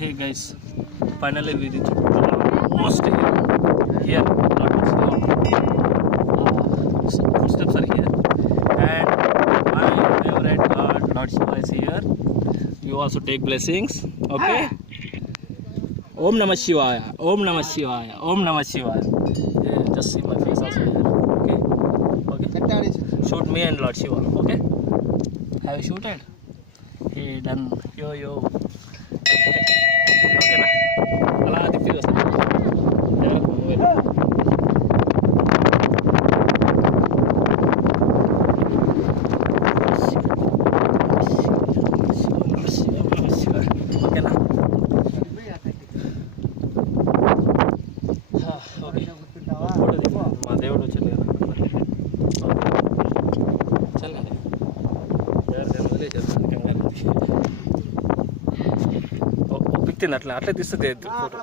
Hey guys, finally we reached almost here. Footsteps are here, and my favorite God, Lord Shiva, is here. You also take blessings, okay? Om Namah Shivaya, Om Namah Shivaya, Om Namah Shivaya. Yeah, just see my face also here, okay? Okay. Shoot me and Lord Shiva, okay? Have you shooted? Hey, done. Yo. ఓకేనా అలా తిప్పి వస్తాను mobile ఓకేనా okay photo తీసుకో మా దేవుడు వచ్చాడు కదా చల్లండి దేవుడు వదిలేసేస్తాను కంగారు పిక్తింది అట్లా తీస్తే ఫోటో